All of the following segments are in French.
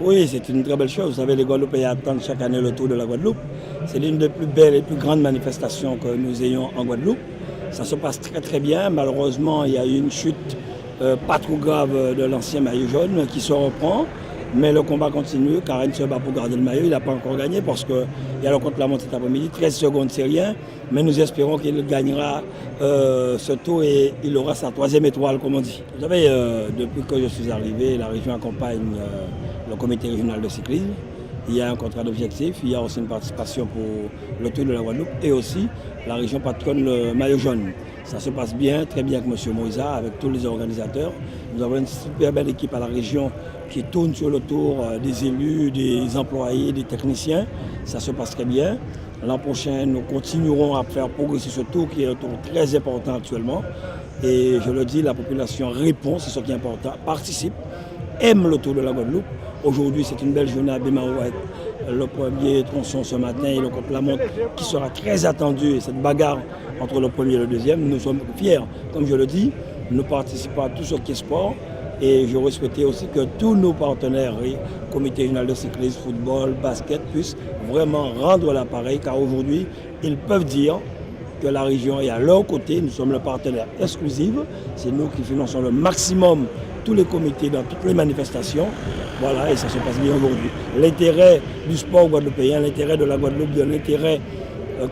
Oui, c'est une très belle chose. Vous savez, les Guadeloupéens attendent chaque année le Tour de la Guadeloupe. C'est l'une des plus belles et plus grandes manifestations que nous ayons en Guadeloupe. Ça se passe très très bien. Malheureusement, il y a eu une chute pas trop grave de l'ancien maillot jaune qui se reprend. Mais le combat continue. Karen se bat pour garder le maillot. Il n'a pas encore gagné parce qu'il y a le contre-la-montre cet après-midi. 13 secondes, c'est rien. Mais nous espérons qu'il gagnera ce tour et il aura sa troisième étoile, comme on dit. Vous savez, depuis que je suis arrivé, la région accompagne le comité régional de cyclisme. Il y a un contrat d'objectif, il y a aussi une participation pour le Tour de la Guadeloupe et aussi la région patronne le maillot jaune. Ça se passe bien, très bien avec M. Moïsa, avec tous les organisateurs. Nous avons une super belle équipe à la région qui tourne sur le tour des élus, des employés, des techniciens. Ça se passe très bien. L'an prochain, nous continuerons à faire progresser ce tour qui est un tour très important actuellement. Et je le dis, la population répond, c'est ce qui est important, participe, aime le Tour de la Guadeloupe. Aujourd'hui, c'est une belle journée à Bémaouet. Le premier tronçon ce matin et le contre-la-montre qui sera très attendu. Et cette bagarre entre le premier et le deuxième, nous sommes fiers. Comme je le dis, nous participons à tout ce qui est sport. Et j'aurais souhaité aussi que tous nos partenaires, comité régional de cyclisme, football, basket, puissent vraiment rendre l'appareil. Car aujourd'hui, ils peuvent dire que la région est à leur côté. Nous sommes le partenaire exclusif. C'est nous qui finançons le maximum tous les comités dans toutes les manifestations. Voilà, et ça se passe bien aujourd'hui. L'intérêt du sport guadeloupéen, l'intérêt de la Guadeloupe, de l'intérêt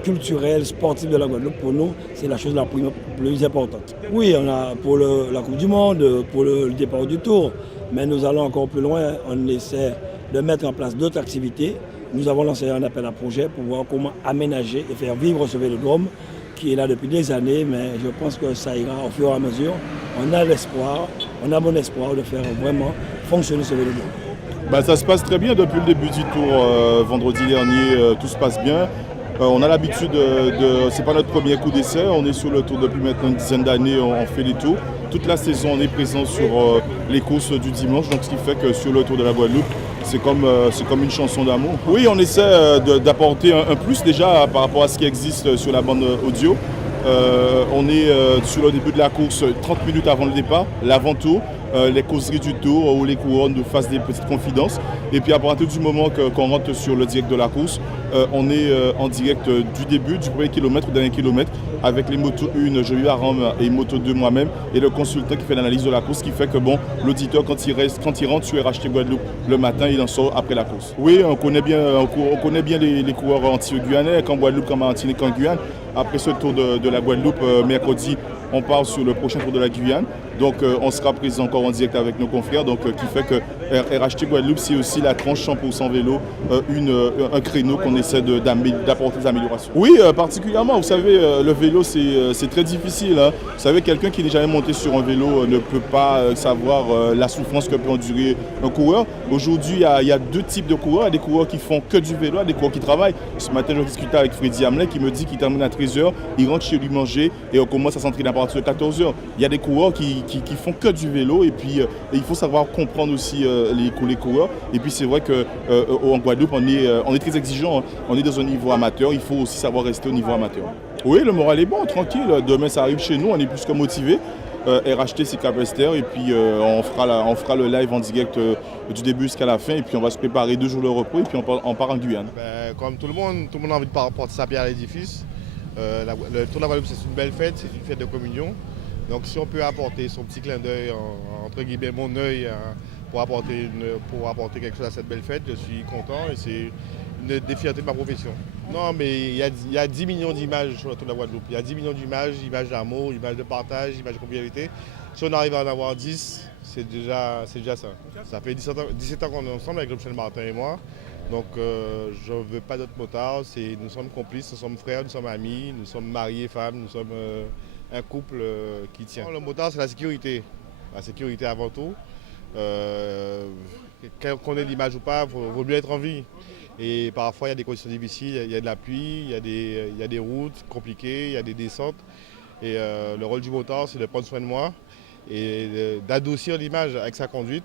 culturel, sportif de la Guadeloupe, pour nous, c'est la chose la plus importante. Oui, on a pour la Coupe du Monde, pour le départ du Tour, mais nous allons encore plus loin. On essaie de mettre en place d'autres activités. Nous avons lancé un appel à projet pour voir comment aménager et faire vivre ce vélodrome qui est là depuis des années, mais je pense que ça ira au fur et à mesure. On a l'espoir, on a bon espoir de faire vraiment fonctionner ce vélodrome. Ça se passe très bien depuis le début du tour vendredi dernier, tout se passe bien. On a l'habitude c'est pas notre premier coup d'essai, on est sur le tour depuis maintenant une dizaine d'années, on fait les tours. Toute la saison on est présent sur les courses du dimanche, donc ce qui fait que sur le tour de la Guadeloupe, c'est comme une chanson d'amour. Oui, on essaie d'apporter un plus déjà par rapport à ce qui existe sur la bande audio. On est sur le début de la course 30 minutes avant le départ, l'avant-tour, les causeries du tour où les coureurs nous fassent des petites confidences. Et puis à partir du moment qu'on rentre sur le direct de la course, on est en direct du début, du premier kilomètre au dernier kilomètre, avec les motos 1, Joyu Aram et moto 2 moi-même, et le consultant qui fait l'analyse de la course, qui fait que l'auditeur quand il rentre sur RHT Guadeloupe le matin, il en sort après la course. Oui, on connaît bien les coureurs anti-guyanais, qu'en Guadeloupe, qu'en Martinique, qu'en Guyane. Après ce tour de la Guadeloupe, mercredi, on part sur le prochain tour de la Guyane. Donc on sera présent encore en direct avec nos confrères, donc qui fait que RHT Guadeloupe, c'est aussi la tranche 100% vélo, un créneau qu'on essaie d'apporter des améliorations. Oui, particulièrement, vous savez, le vélo c'est très difficile. Hein. Vous savez, quelqu'un qui n'est jamais monté sur un vélo ne peut pas savoir la souffrance que peut endurer un coureur. Aujourd'hui, il y a deux types de coureurs. Il y a des coureurs qui font que du vélo, il y a des coureurs qui travaillent. Ce matin, je discutais avec Freddy Hamelin qui me dit qu'il termine à 13h, il rentre chez lui manger et on commence à s'entraîner à partir de 14h. Il y a des coureurs qui font que du vélo et puis il faut savoir comprendre aussi les coureurs. Et puis c'est vrai qu'en Guadeloupe, on est très exigeant. Hein. On est dans un niveau amateur, il faut aussi savoir rester au niveau amateur. Oui, le moral est bon, tranquille. Demain, ça arrive chez nous, on est plus que motivés. RHT, c'est Cap-Esther et puis on fera le live en direct du début jusqu'à la fin et puis on va se préparer 2 jours de repos et puis on part en Guyane. Comme tout le monde a envie de porter sa pierre à l'édifice. Le Tour de la Guadeloupe, c'est une belle fête, c'est une fête de communion. Donc si on peut apporter son petit clin d'œil, entre guillemets mon œil, pour apporter quelque chose à cette belle fête, je suis content et c'est une des fiertés de ma profession. Non mais il y a 10 millions d'images sur le Tour de la Guadeloupe. Il y a 10 millions d'images, images d'amour, images de partage, images de convivialité. Si on arrive à en avoir 10, c'est déjà ça. Ça fait 17 ans qu'on est ensemble avec Jean-Michel Martin et moi. Donc je ne veux pas d'autres motards, nous sommes complices, nous sommes frères, nous sommes amis, nous sommes mariés, femmes, nous sommes un couple qui tient. Le motard, c'est la sécurité avant tout. Qu'on ait l'image ou pas, il vaut mieux être en vie. Et parfois il y a des conditions difficiles, il y a de la pluie, il y a des routes compliquées, il y a des descentes. Et le rôle du motard, c'est de prendre soin de moi et d'adoucir l'image avec sa conduite.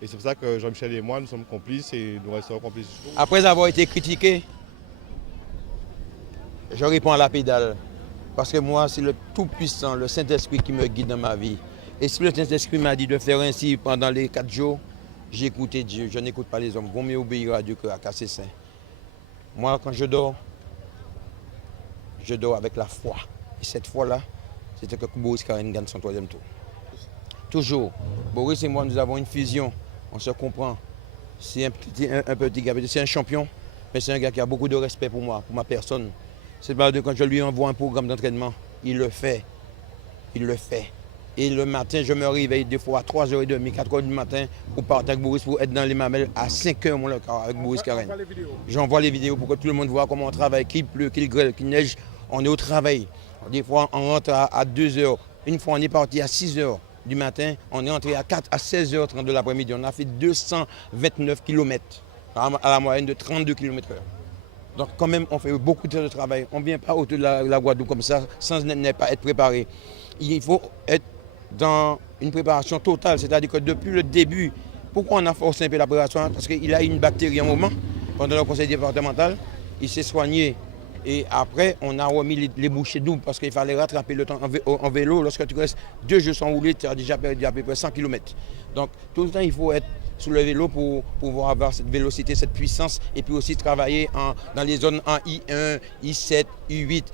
Et c'est pour ça que Jean-Michel et moi, nous sommes complices et nous resterons complices. Après avoir été critiqué, je réponds à la pédale. Parce que moi, c'est le Tout-Puissant, le Saint-Esprit qui me guide dans ma vie. Et si le Saint-Esprit m'a dit de faire ainsi pendant les 4 jours, j'ai écouté Dieu, je n'écoute pas les hommes. Vaut mieux obéir à Dieu qu'à ses saints. Moi, quand je dors avec la foi. Et cette foi-là, c'était que Boris Karen gagne son 3e tour. Toujours. Boris et moi, nous avons une fusion. On se comprend. C'est un petit gars, c'est un champion, mais c'est un gars qui a beaucoup de respect pour moi, pour ma personne. C'est pas de quand je lui envoie un programme d'entraînement, il le fait. Il le fait. Et le matin, je me réveille des fois à 3h30, 4h du matin pour partir avec Boris, pour être dans les mamelles à 5h mon local avec Boris Karen. J'envoie les vidéos pour que tout le monde voit comment on travaille, qu'il pleut, qu'il grêle, qu'il neige. On est au travail. Des fois, on rentre à 2h. Une fois, on est parti à 6h du matin. On est entré à 16h30 de l'après-midi. On a fait 229 km à la moyenne de 32 km/h. Donc quand même, on fait beaucoup de travail. On ne vient pas autour de la Guadeloupe comme ça sans ne pas être préparé. Il faut être dans une préparation totale, c'est-à-dire que depuis le début, pourquoi on a forcé un peu la préparation? Parce qu'il a eu une bactérie un moment, pendant le conseil départemental, il s'est soigné. Et après, on a remis les bouchées doubles parce qu'il fallait rattraper le temps en vélo. Lorsque tu restes 2 jours sans rouler, tu as déjà perdu à peu près 100 km. Donc tout le temps, il faut être sur le vélo pour pouvoir avoir cette vélocité, cette puissance et puis aussi travailler dans les zones en I1, I7, I8,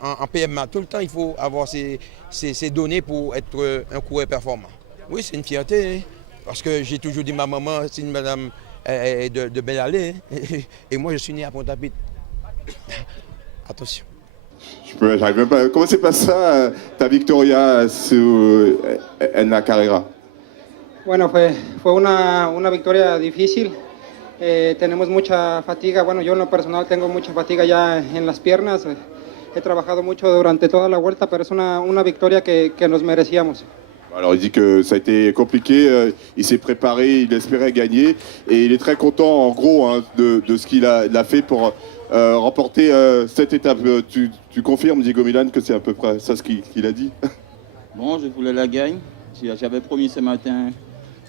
en PMA. Tout le temps, il faut avoir ces données pour être un coureur performant. Oui, c'est une fierté, parce que j'ai toujours dit ma maman, c'est une madame de Belle-Allée, et moi je suis né à Pointe-à-Pitre. Attention. J'arrive même pas. Comment c'est pas ça, ta victoria en la carrera? Bueno, fue una victoria difícil. Tenemos mucha fatiga. Bueno, yo en lo personal tengo mucha fatiga ya en las piernas. He trabajado mucho durante toda la vuelta, pero es una victoria que nos merecíamos. Alors il dit que ça a été compliqué, il s'est préparé, il espérait gagner et il est très content en gros hein, de ce qu'il a fait pour remporter cette étape. Tu confirmes, Diego Milán, que c'est à peu près ça ce qu'il a dit? Bon, je voulais la gagne. J'avais promis ce matin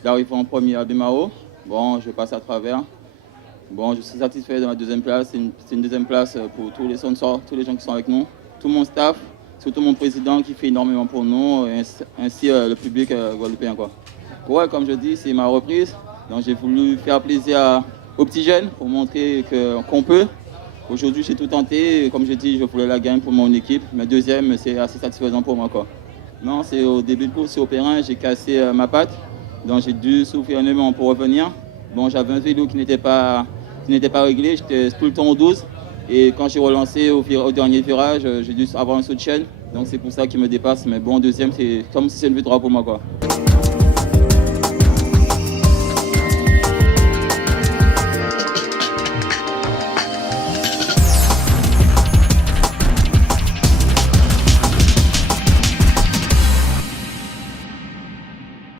d'arriver en première de Mao. Bon, je passe à travers. Bon, je suis satisfait de ma 2e place. C'est une 2e place pour tous les sponsors, tous les gens qui sont avec nous, tout mon staff, surtout mon président qui fait énormément pour nous, ainsi le public guadeloupéen. Ouais, comme je dis, c'est ma reprise. Donc j'ai voulu faire plaisir aux petits jeunes pour montrer qu'on peut. Aujourd'hui, j'ai tout tenté. Comme je dis, je voulais la gagner pour mon équipe. Mais 2e, c'est assez satisfaisant pour moi. Non, c'est au début de course, c'est au Perrin, j'ai cassé ma patte. Donc j'ai dû souffrir un moment pour revenir. Bon, j'avais un vélo qui n'était pas réglé, j'étais tout le temps au 12. Et quand j'ai relancé au dernier virage, j'ai dû avoir un saut de chaîne. Donc c'est pour ça qu'il me dépasse. Mais bon, 2e, c'est comme si c'est le but droit pour moi.